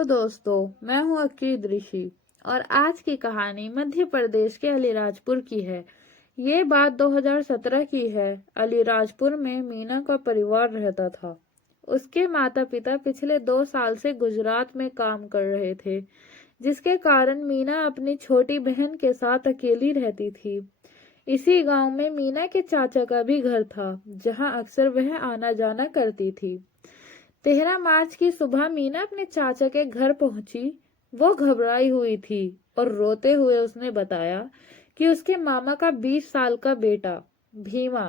Hello दोस्तों, मैं हूँ अकीद ऋषि और आज की कहानी मध्य प्रदेश के अलीराजपुर की है। ये बात 2017 की है। अलीराजपुर में मीना का परिवार रहता था। उसके माता पिता पिछले 2 साल से गुजरात में काम कर रहे थे, जिसके कारण मीना अपनी छोटी बहन के साथ अकेली रहती थी। इसी गांव में मीना के चाचा का भी घर था, जहां अक्सर वह आना जाना करती थी। 13 मार्च की सुबह मीना अपने चाचा के घर पहुंची। वो घबराई हुई थी और रोते हुए उसने बताया कि उसके मामा का 20 साल का बेटा भीमा,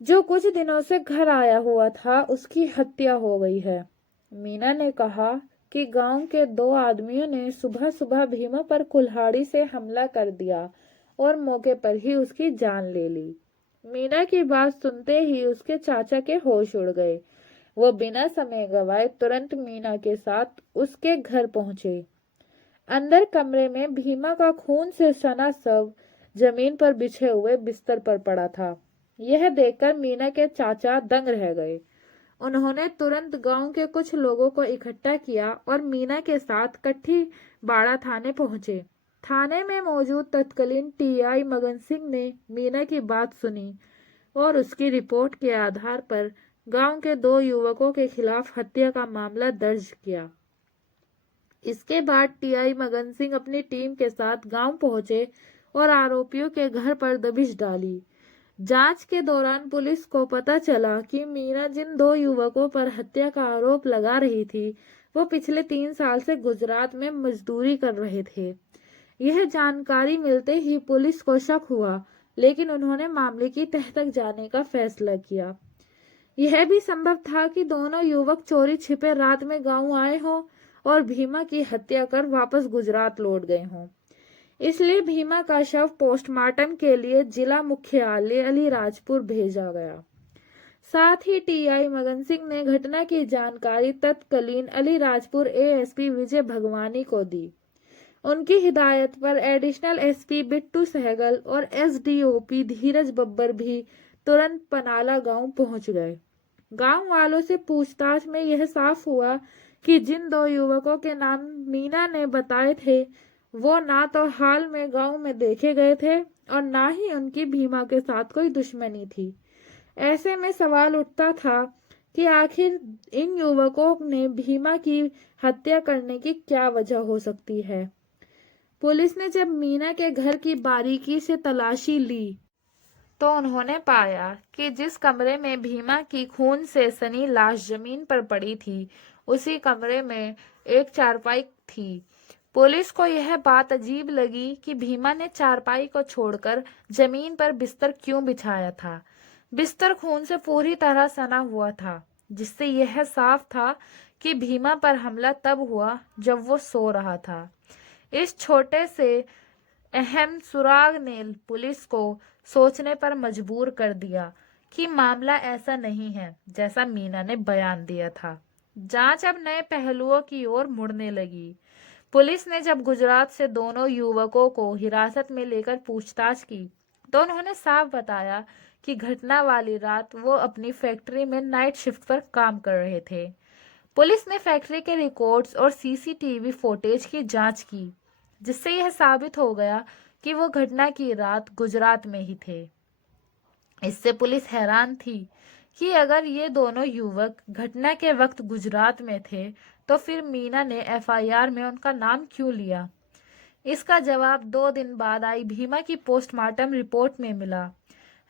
जो कुछ दिनों से घर आया हुआ था, उसकी हत्या हो गई है। मीना ने कहा कि गांव के 2 आदमियों ने सुबह सुबह भीमा पर कुल्हाड़ी से हमला कर दिया और मौके पर ही उसकी जान ले ली। मीना की बात सुनते ही उसके चाचा के होश उड़ गए। वो बिना समय गवाए तुरंत मीना के साथ उसके घर पहुंचे। अंदर कमरे में भीमा का खून से सना शव जमीन पर बिछे हुए बिस्तर पर पड़ा था। यह देखकर मीना के चाचा दंग रह गए। उन्होंने तुरंत गांव के कुछ लोगों को इकट्ठा किया और मीना के साथ कट्ठी बाड़ा थाने पहुंचे। थाने में मौजूद तत्कालीन टीआई मगन सिंह ने मीना की बात सुनी और उसकी रिपोर्ट के आधार पर गांव के 2 युवकों के खिलाफ हत्या का मामला दर्ज किया। इसके बाद टीआई मगन सिंह अपनी टीम के साथ गांव पहुंचे और आरोपियों के घर पर दबिश डाली। जांच के दौरान पुलिस को पता चला कि मीना जिन 2 युवकों पर हत्या का आरोप लगा रही थी, वो पिछले 3 साल से गुजरात में मजदूरी कर रहे थे। यह जानकारी मिलते ही पुलिस को शक हुआ, लेकिन उन्होंने मामले की तह तक जाने का फैसला किया। यह भी संभव था कि दोनों युवक चोरी छिपे रात में गांव आए हों और भीमा की हत्या कर वापस गुजरात लौट गए हों। इसलिए भीमा का शव पोस्टमार्टम के लिए जिला मुख्यालय अलीराजपुर भेजा गया। साथ ही टीआई मगन सिंह ने घटना की जानकारी तत्कालीन अलीराजपुर एएसपी विजय भगवानी को दी। उनकी हिदायत पर एडिशनल एसपी बिट्टू सहगल और एसडीओपी धीरज बब्बर भी तुरंत पनाला गांव पहुंच गए। गांव वालों से पूछताछ में यह साफ हुआ कि जिन 2 युवकों के नाम मीना ने बताए थे, वो ना तो हाल में गांव में देखे गए थे और ना ही उनकी भीमा के साथ कोई दुश्मनी थी। ऐसे में सवाल उठता था कि आखिर इन युवकों ने भीमा की हत्या करने की क्या वजह हो सकती है। पुलिस ने जब मीना के घर की बारीकी से तलाशी ली तो उन्होंने पाया कि जिस कमरे में भीमा की खून से सनी लाश जमीन पर पड़ी थी, उसी कमरे में एक चारपाई थी। पुलिस को यह बात अजीब लगी कि भीमा ने चारपाई को छोड़कर जमीन पर बिस्तर क्यों बिछाया था। बिस्तर खून से पूरी तरह सना हुआ था, जिससे यह साफ था कि भीमा पर हमला तब हुआ जब वो सो रहा था। इस छोटे से अहम सुराग ने पुलिस को सोचने पर मजबूर कर दिया कि मामला ऐसा नहीं है जैसा मीना ने बयान दिया था। जांच अब नए पहलुओं की ओर मुड़ने लगी। पुलिस ने जब गुजरात से दोनों युवकों को हिरासत में लेकर पूछताछ की, तो उन्होंने साफ बताया कि घटना वाली रात वो अपनी फैक्ट्री में नाइट शिफ्ट पर काम कर रहे थे। पुलिस ने फैक्ट्री के रिकॉर्ड्स और सीसीटीवी फुटेज की जांच की, जिससे यह साबित हो गया कि वो घटना की रात गुजरात में ही थे। इससे पुलिस हैरान थी कि अगर ये दोनों युवक घटना के वक्त गुजरात में थे, तो फिर मीना ने एफआईआर में उनका नाम क्यों लिया। इसका जवाब 2 दिन बाद आई भीमा की पोस्टमार्टम रिपोर्ट में मिला।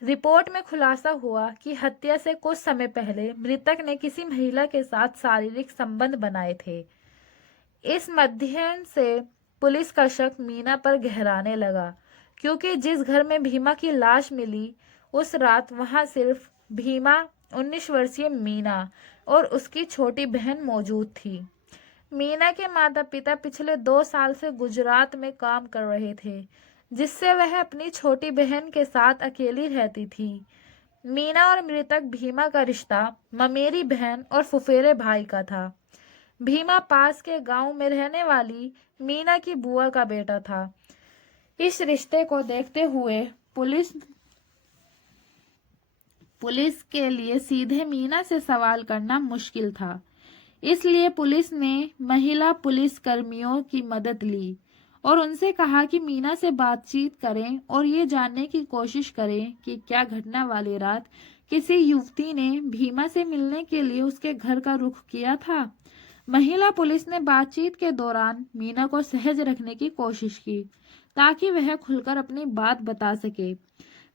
रिपोर्ट में खुलासा हुआ कि हत्या से कुछ समय पहले मृतक ने किसी महिला के साथ शारीरिक संबंध बनाए थे। इस अध्ययन से पुलिस का शक मीना पर गहराने लगा, क्योंकि जिस घर में भीमा की लाश मिली, उस रात वहां सिर्फ भीमा, 19 वर्षीय मीना और उसकी छोटी बहन मौजूद थी। मीना के माता पिता पिछले 2 साल से गुजरात में काम कर रहे थे, जिससे वह अपनी छोटी बहन के साथ अकेली रहती थी। मीना और मृतक भीमा का रिश्ता ममेरी बहन और फुफेरे भाई का था। भीमा पास के गांव में रहने वाली मीना की बुआ का बेटा था। इस रिश्ते को देखते हुए पुलिस के लिए सीधे मीना से सवाल करना मुश्किल था। इसलिए पुलिस ने महिला पुलिस कर्मियों की मदद ली और उनसे कहा कि मीना से बातचीत करें और ये जानने की कोशिश करें कि क्या घटना वाली रात किसी युवती ने भीमा से मिलने के लिए उसके घर का रुख किया था। महिला पुलिस ने बातचीत के दौरान मीना को सहज रखने की कोशिश की ताकि वह खुलकर अपनी बात बता सके।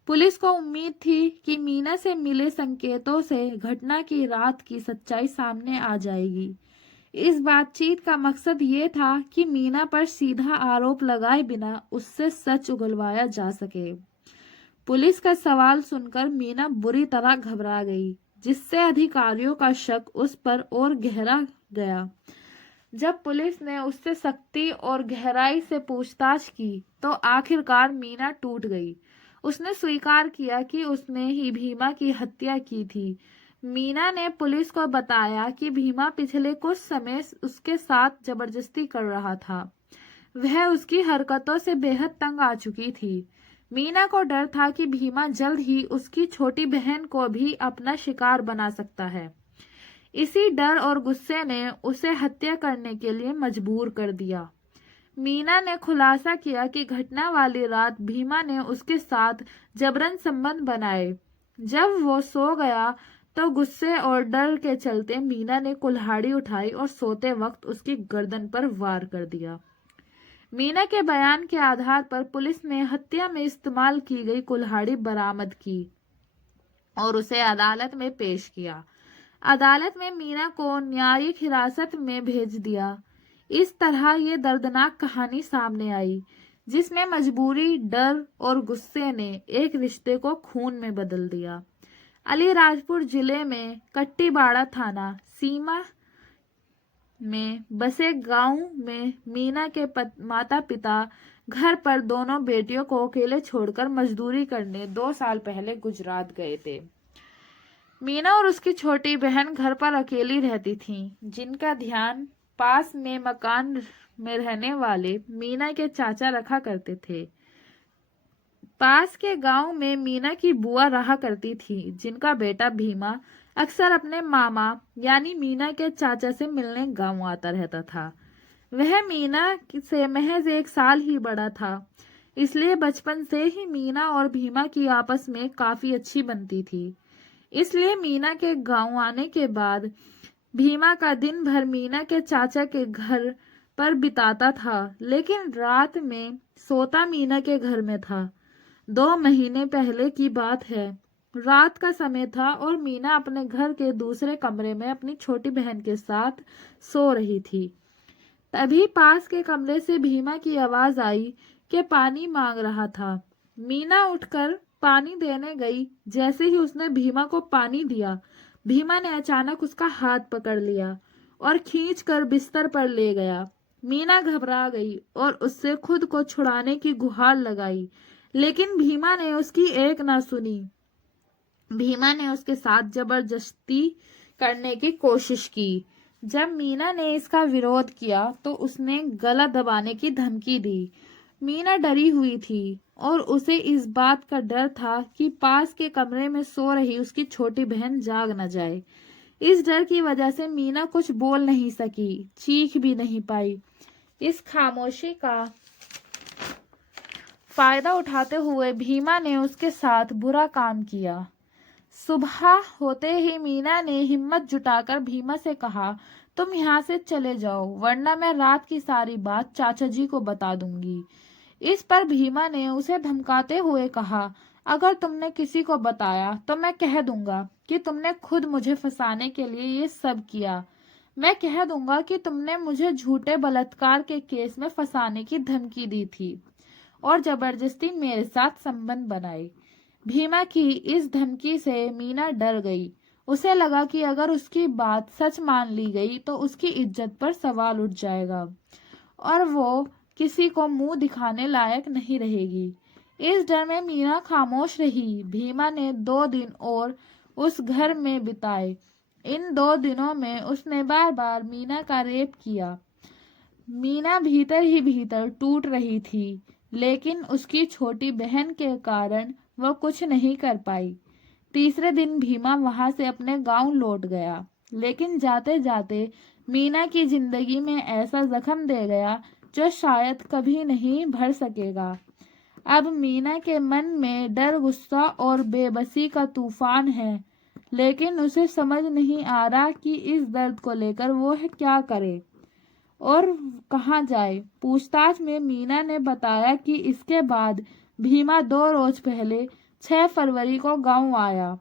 पुलिस को उम्मीद थी कि मीना से मिले संकेतों से घटना की रात की सच्चाई सामने आ जाएगी। इस बातचीत का मकसद ये था कि मीना पर सीधा आरोप लगाए बिना उससे सच उगलवाया जा सके। पुलिस का सवाल सुनकर मीना बुरी तरह घबरा गई, जिससे अधिकारियों का शक उस पर और गहरा गया। जब पुलिस ने उससे सख्ती और गहराई से पूछताछ की तो आखिरकार मीना टूट गई। उसने स्वीकार किया कि उसने ही भीमा की हत्या की थी। मीना ने पुलिस को बताया कि भीमा पिछले कुछ समय उसके साथ जबरदस्ती कर रहा था। वह उसकी हरकतों से बेहद तंग आ चुकी थी। मीना को डर था कि भीमा जल्द ही उसकी छोटी बहन को भी अपना शिकार बना सकता है। इसी डर और गुस्से ने उसे हत्या करने के लिए मजबूर कर दिया। मीना ने खुलासा किया कि घटना वाली रात भीमा ने उसके साथ जबरन संबंध बनाए। जब वो सो गया तो गुस्से और डर के चलते मीना ने कुल्हाड़ी उठाई और सोते वक्त उसकी गर्दन पर वार कर दिया। मीना के बयान के आधार पर पुलिस ने हत्या में इस्तेमाल की गई कुल्हाड़ी बरामद की और उसे अदालत में पेश किया। अदालत में मीना को न्यायिक हिरासत में भेज दिया। इस तरह ये दर्दनाक कहानी सामने आई, जिसमें मजबूरी, डर और गुस्से ने एक रिश्ते को खून में बदल दिया। अलीराजपुर जिले में कट्टीबाड़ा थाना सीमा में बसे गांव में मीना के माता पिता घर पर दोनों बेटियों को अकेले छोड़कर मजदूरी करने 2 साल पहले गुजरात गए थे। मीना और उसकी छोटी बहन घर पर अकेली रहती थीं, जिनका ध्यान पास में मकान में रहने वाले मीना के चाचा रखा करते थे। पास के गांव में मीना की बुआ रहा करती थी, जिनका बेटा भीमा अक्सर अपने मामा यानी मीना के चाचा से मिलने गांव आता रहता था। वह मीना से महज 1 साल ही बड़ा था, इसलिए बचपन से ही मीना और भीमा की आपस में काफी अच्छी बनती थी। इसलिए मीना के गांव आने के बाद भीमा का दिन भर मीना के चाचा के घर पर बिताता था, लेकिन रात में सोता मीना के घर में था। 2 महीने पहले की बात है। रात का समय था और मीना अपने घर के दूसरे कमरे में अपनी छोटी बहन के साथ सो रही थी। तभी पास के कमरे से भीमा की आवाज आई कि पानी मांग रहा था। मीना उठकर पानी देने गई। जैसे ही उसने भीमा को पानी दिया, भीमा ने अचानक उसका हाथ पकड़ लिया और खींचकर बिस्तर पर ले गया। मीना घबरा गई और उससे खुद को छुड़ाने की गुहार लगाई, लेकिन भीमा ने उसकी एक ना सुनी। भीमा ने उसके साथ जबरदस्ती करने की कोशिश की। जब मीना ने इसका विरोध किया तो उसने गला दबाने की धमकी दी। मीना डरी हुई थी और उसे इस बात का डर था कि पास के कमरे में सो रही उसकी छोटी बहन जाग न जाए। इस डर की वजह से मीना कुछ बोल नहीं सकी, चीख भी नहीं पाई। इस खामोशी का फायदा उठाते हुए भीमा ने उसके साथ बुरा काम किया। सुबह होते ही मीना ने हिम्मत जुटाकर भीमा से कहा, तुम यहाँ से चले जाओ, वरना मैं रात की सारी बात चाचा जी को बता दूंगी। इस पर भीमा ने उसे धमकाते हुए कहा, अगर तुमने किसी को बताया तो मैं कह दूंगा कि तुमने खुद मुझे फंसाने के लिए ये सब किया। मैं कह दूंगा कि तुमने मुझे झूठे बलात्कार के केस में फंसाने की धमकी दी थी और जबरदस्ती मेरे साथ संबंध बनाए। भीमा की इस धमकी से मीना डर गई। उसे लगा कि अगर उसकी बात सच मान ली गई तो उसकी इज्जत पर सवाल उठ जाएगा और वो किसी को मुंह दिखाने लायक नहीं रहेगी। इस डर में मीना खामोश रही। भीमा ने 2 दिन और उस घर में बिताए। इन 2 दिनों में उसने बार बार मीना का रेप किया। मीना भीतर ही भीतर टूट रही थी, लेकिन उसकी छोटी बहन के कारण वो कुछ नहीं कर पाई। तीसरे दिन भीमा वहां से अपने गांव लौट गया। लेकिन जाते जाते मीना की जिंदगी में ऐसा जख्म दे गया जो शायद कभी नहीं भर सकेगा। अब मीना के मन में डर, गुस्सा और बेबसी का तूफान है, लेकिन उसे समझ नहीं आ रहा कि इस दर्द को लेकर वो क्या करे और कहाँ जाए। पूछताछ में मीना ने बताया कि इसके बाद भीमा 2 रोज पहले 6 फरवरी को गांव आया।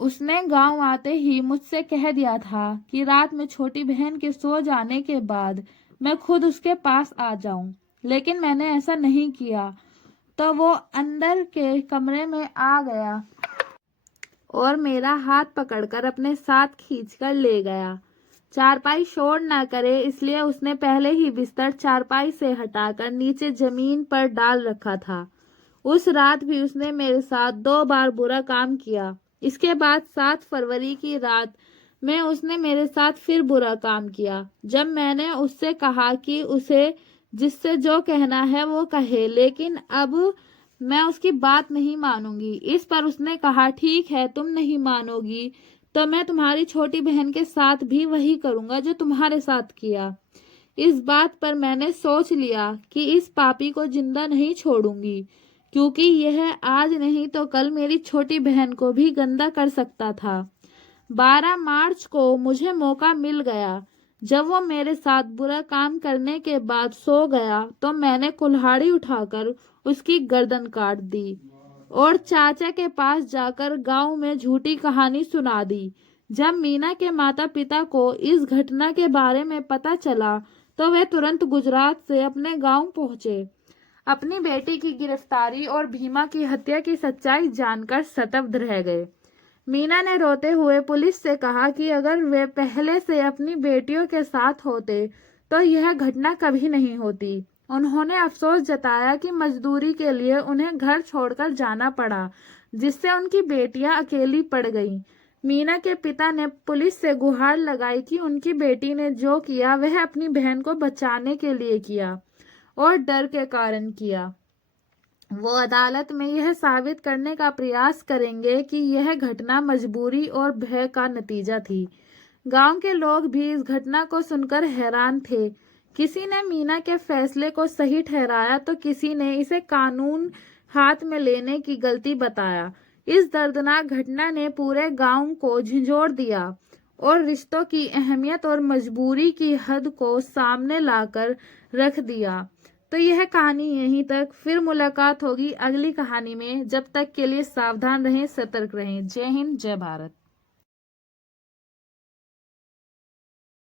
उसने गांव आते ही मुझसे कह दिया था कि रात में छोटी बहन के सो जाने के बाद मैं खुद उसके पास आ जाऊं, लेकिन मैंने ऐसा नहीं किया। तो वो अंदर के कमरे में आ गया और मेरा हाथ पकड़कर अपने साथ खींचकर ले गया। चारपाई शोर न करे इसलिए उसने पहले ही बिस्तर चारपाई से हटाकर नीचे जमीन पर डाल रखा था। उस रात भी उसने मेरे साथ 2 बार बुरा काम किया। इसके बाद 7 फरवरी की रात में उसने मेरे साथ फिर बुरा काम किया। जब मैंने उससे कहा कि उसे जिससे जो कहना है वो कहे, लेकिन अब मैं उसकी बात नहीं मानूंगी। इस पर उसने कहा, ठीक है, तुम नहीं मानोगी तो मैं तुम्हारी छोटी बहन के साथ भी वही करूंगा जो तुम्हारे साथ किया। इस बात पर मैंने सोच लिया कि इस पापी को जिंदा नहीं छोड़ूंगी, क्योंकि यह आज नहीं तो कल मेरी छोटी बहन को भी गंदा कर सकता था। 12 मार्च को मुझे मौका मिल गया। जब वो मेरे साथ बुरा काम करने के बाद सो गया तो मैंने कुल्हाड़ी उठाकर उसकी गर्दन काट दी और चाचा के पास जाकर गांव में झूठी कहानी सुना दी। जब मीना के माता पिता को इस घटना के बारे में पता चला तो वे तुरंत गुजरात से अपने गांव पहुंचे। अपनी बेटी की गिरफ्तारी और भीमा की हत्या की सच्चाई जानकर स्तब्ध रह गए। मीना ने रोते हुए पुलिस से कहा कि अगर वे पहले से अपनी बेटियों के साथ होते तो यह घटना कभी नहीं होती। उन्होंने अफसोस जताया कि मजदूरी के लिए उन्हें घर छोड़कर जाना पड़ा, जिससे उनकी बेटियां अकेली पड़ गईं। मीना के पिता ने पुलिस से गुहार लगाई कि उनकी बेटी ने जो किया वह अपनी बहन को बचाने के लिए किया और डर के कारण किया। वो अदालत में यह साबित करने का प्रयास करेंगे कि यह घटना मजबूरी और भय का नतीजा थी। गांव के लोग भी इस घटना को सुनकर हैरान थे। किसी ने मीना के फैसले को सही ठहराया तो किसी ने इसे कानून हाथ में लेने की गलती बताया। इस दर्दनाक घटना ने पूरे गांव को झंझोड़ दिया और रिश्तों की अहमियत और मजबूरी की हद को सामने लाकर रख दिया। तो यह कहानी यहीं तक। फिर मुलाकात होगी अगली कहानी में। जब तक के लिए सावधान रहें, सतर्क रहें। जय हिंद, जय भारत।